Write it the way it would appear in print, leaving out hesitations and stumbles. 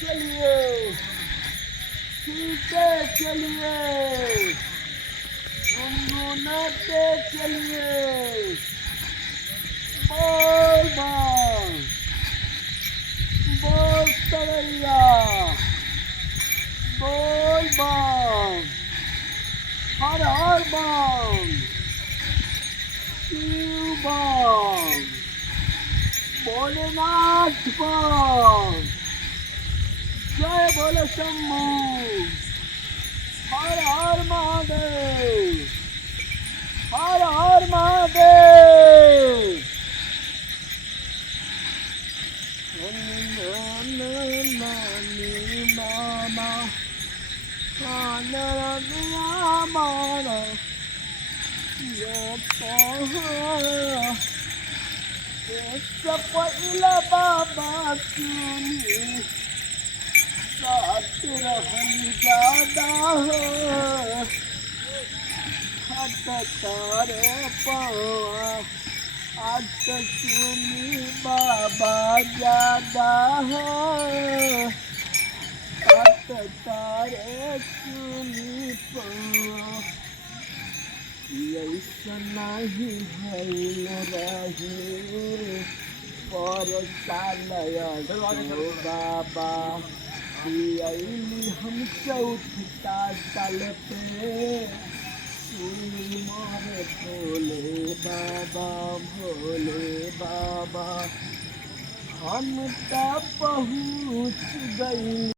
चलिए, सीते चलिए, गुनगुनाते चलिए। बोल बम, बोल सरैया, बोल बम, हर हर बम, शिव बम, भोलेनाथ बम, जय भोले शंभू, हर हर महादेव, हर हर महादेव। पहिला बाबा सुनी साथ रहन ज्यादा हो हट तारे पवा आज सुनी बाबा ज्यादा हो हट तारे सुनी पवा ऐसा नहीं भइल रहे पर सालय बाबा हम चौथा साल पे सुनी मारे भोले बाबा भोले बाबा हम तब पहुँच गई।